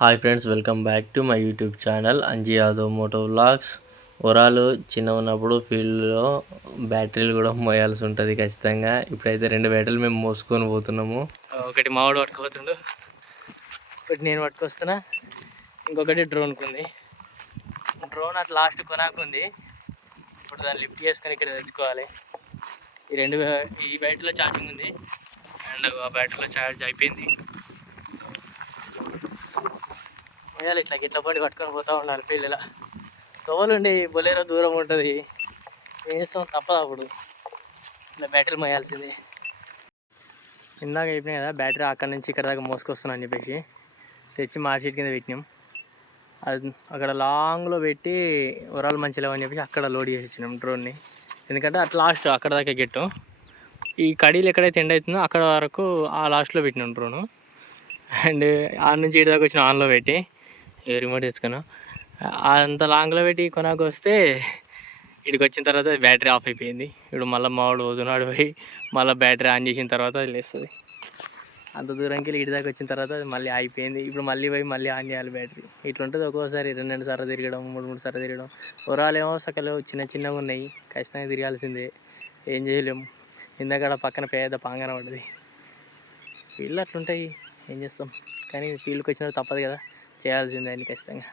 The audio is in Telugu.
Hi friends, welcome back to my YouTube channel Anji Yadav moto vlogs. వరాలు చిన్న ఉన్నప్పుడు ఫీల్డ్లో బ్యాటరీలు కూడా మోయాల్సి ఉంటుంది ఖచ్చితంగా. ఇప్పుడైతే 2 బ్యాటరీలు మేము మోసుకొని పోతున్నాము. ఒకటి మావాడు పట్టుకుపోతుండు, ఒకటి నేను పట్టుకొస్తున్నా, ఇంకొకటి డ్రోన్కి ఉంది. డ్రోన్ అట్లా లాస్ట్ కొనాకుంది. ఇప్పుడు దాన్ని లిఫ్ట్ చేసుకొని ఇక్కడ తెచ్చుకోవాలి. ఈ బ్యాటరీలో ఛార్జింగ్ ఉంది అండ్ ఆ బ్యాటరీలో ఛార్జ్ అయిపోయింది. వేయాలి ఇట్లా గిట్ల పండి పట్టుకొని పోతూ ఉండాలి. పిల్లల తోవలుండి బొలేరో దూరం ఉంటుంది, ఏం చేస్తాం, తప్పదు. అప్పుడు ఇట్లా బ్యాటరీ మోయాల్సింది. ఇందాక అయిపోయినాయి కదా, బ్యాటరీ అక్కడి నుంచి ఇక్కడ దాకా మోసుకొస్తున్నా అని చెప్పేసి తెచ్చి మార్కెట్ కింద పెట్టినాం. అది అక్కడ లాంగ్లో పెట్టి వరాలు మంచి లేవని చెప్పేసి అక్కడ లోడ్ చేసి ఇచ్చినాం డ్రోన్ని. ఎందుకంటే అట్లా లాస్ట్ అక్కడ దాకా గెట్టు, ఈ కడీలు ఎక్కడైతే ఎండ్ అవుతుందో అక్కడ వరకు ఆ లాస్ట్లో పెట్టినాం డ్రోను. అండ్ ఆడ నుంచి ఇటు దాకా వచ్చిన ఆన్లో పెట్టి రిమోట్ తెచ్చుకున్నాం. అంత లాంగ్లో పెట్టి కొనాకు వస్తే ఇక్కడికి వచ్చిన తర్వాత బ్యాటరీ ఆఫ్ అయిపోయింది. ఇప్పుడు మళ్ళీ మావాడు పోతున్నాడు, పోయి మళ్ళీ బ్యాటరీ ఆన్ చేసిన తర్వాత అది లేస్తుంది. అంత దూరంకి వెళ్ళి ఇటు దాకా వచ్చిన తర్వాత అది మళ్ళీ అయిపోయింది. ఇప్పుడు మళ్ళీ పోయి మళ్ళీ ఆన్ చేయాలి బ్యాటరీ. ఇట్లుంటుంది ఒక్కోసారి 2 సార్లు తిరగడం, 3 సార్లు తిరగడం. వరాలేమో సకలు చిన్నగా ఉన్నాయి, ఖచ్చితంగా తిరగాల్సిందే, ఏం చేయలేము. ఇందాక పక్కన పేద పాంగన పడ్డది. ఫీల్డ్ అట్లుంటాయి, ఏం చేస్తాం. కానీ ఫీల్డ్కి వచ్చినప్పుడు తప్పదు కదా, చేయాల్సిందే అని ఖచ్చితంగా.